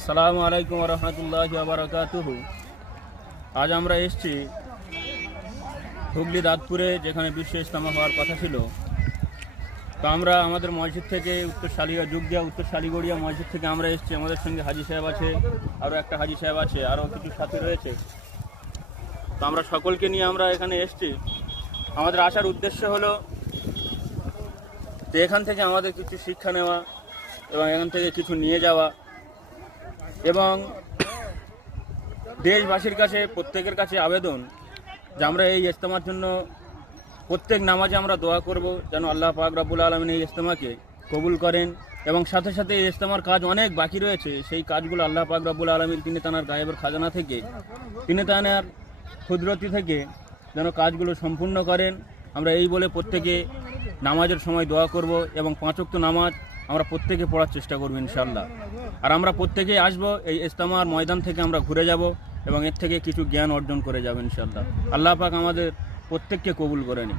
আসসালামু আলাইকুম রহমতুল্লাহি ওয়া বারাকাতুহু। আজ আমরা এসেছি হুগলি দাঁতপুরে, যেখানে বিশ্ব ইজতেমা হওয়ার কথা ছিল। তো আমরা আমাদের মসজিদ থেকে উত্তর শালিগড়িয়া মসজিদ থেকে আমরা এসেছি। আমাদের সঙ্গে হাজি সাহেব আছে, আরও একটা হাজি সাহেব আছে, আরও কিছু সাথী রয়েছে। তো আমরা সকলকে নিয়ে আমরা এখানে এসেছি। আমাদের আসার উদ্দেশ্য হলো যে এখান থেকে আমাদের কিছু শিক্ষা নেওয়া এবং এখান থেকে কিছু নিয়ে যাওয়া, এবং দেশবাসীর কাছে প্রত্যেকের কাছে আবেদন যে আমরা এই ইজতেমার জন্য প্রত্যেক নামাজে আমরা দোয়া করব যেন আল্লাহ পাক রব্বুল আলামিন এই ইজতেমাকে কবুল করেন। এবং সাথে সাথে এই ইজতেমার কাজ অনেক বাকি রয়েছে, সেই কাজগুলো আল্লাহ পাক রব্বুল আলামিন তিনি তানার গায়েবের খাজানা থেকে, তিনি তানার কুদরতি থেকে যেন কাজগুলো সম্পূর্ণ করেন। আমরা এই বলে প্রত্যেকে নামাজের সময় দোয়া করব এবং 5 ওয়াক্ত নামাজ আমরা প্রত্যেকে পড়ার চেষ্টা করব ইনশাআল্লাহ। আর আমরা প্রত্যেকেই আসবো, এই ইজতেমার ময়দান থেকে আমরা ঘুরে যাব এবং এর থেকে কিছু জ্ঞান অর্জন করে যাব ইনশাআল্লাহ। আল্লাহ পাক আমাদের প্রত্যেককে কবুল করে নিন।